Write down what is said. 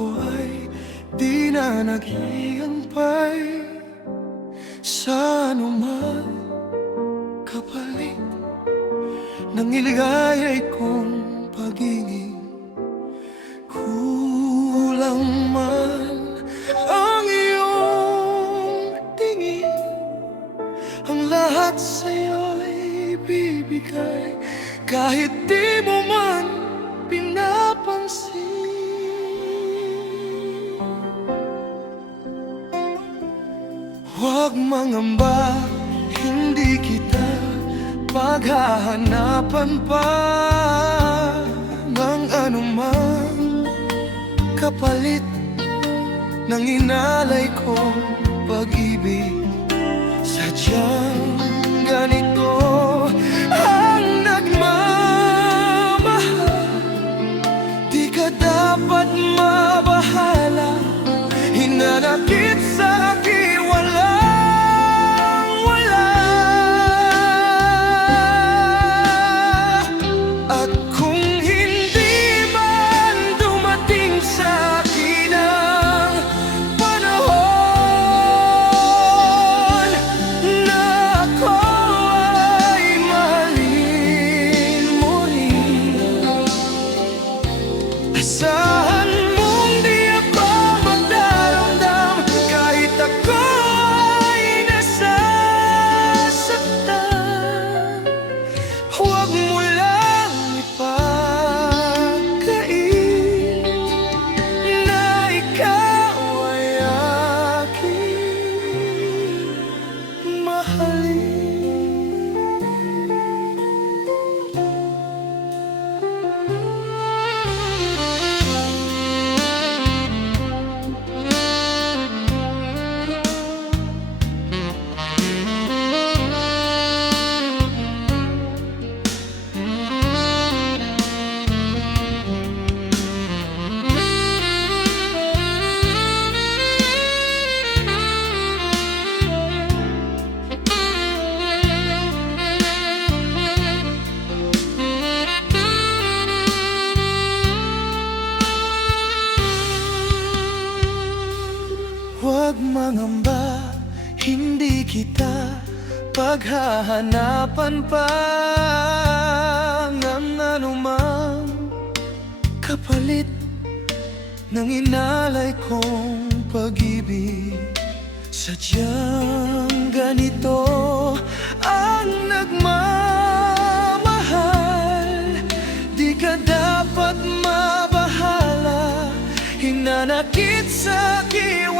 ako ay di na naghihintay sa anuman kapalit ng iligaya'y kong pag-ibig. Kulang man ang iyong tingin, ang lahat sa'yo'y bibigay, kahit di mo man pinapansin. Huwag mangamba, hindi kita paghahanapan pa ng anumang kapalit ng inalay kong pag-ibig. Sadyang ganito ang nagmamahal, di ka dapat mabahala, hinanakit sa akin walang-wala. At kung hindi man dumating sa akin ang panahon na ako ay mahalin muli, asahan mong di ako magdaramdam kahit ako ay nasasaktan. Huwag mo lang ipagkain na ikaw ay aking mahalin. Huwag mangamba, hindi kita paghahanapan pa ng anumang kapalit ng inalay kong pag-ibig. Sadyang ganito ang nagmamahal, di ka dapat mabahala, hinanakit sa akin